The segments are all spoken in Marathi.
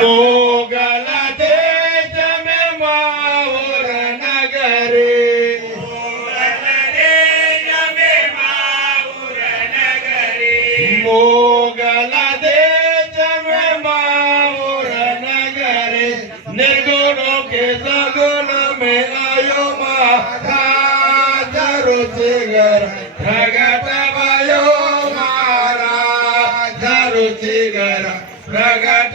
मोगल देश में मावर नगरी मोगल देश में मावर नगरी निर्गुणों के सगुण में आयो महाराज रुचिगर प्रगट भयो महाराज रुचिगर प्रगट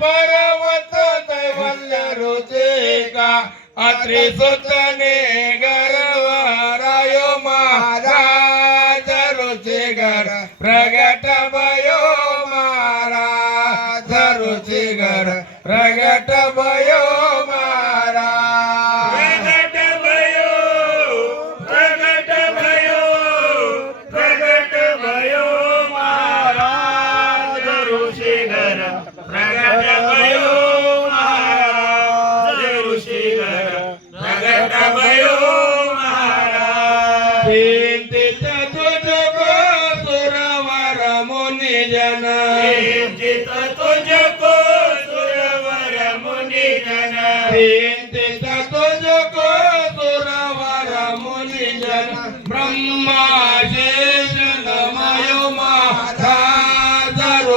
पर्वत दैवल्य का अत्रि सुतने गर्वरायो महाराज रुचिगर प्रगट भयो महाराज रुचिगर प्रगट भयो ऋषीगर प्रगट भयो महाराज ऋषीगर प्रगट भयो महाराज। चिंतित तुझको सुरवर मुनि जन। जित तुझको सुरवर मुनि जन।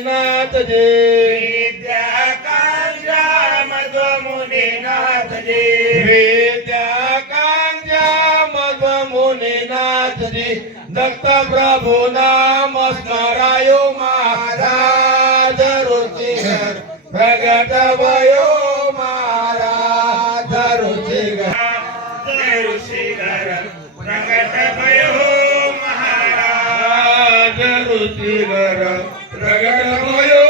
मधुमुनिनाथ जे विद्याकांक्षा मधुमुनिनाथ जी वेदकांक्षा मधुमुनिनाथ जी दत्त प्रभु नाम అందరూ తీగర ప్రకటమయో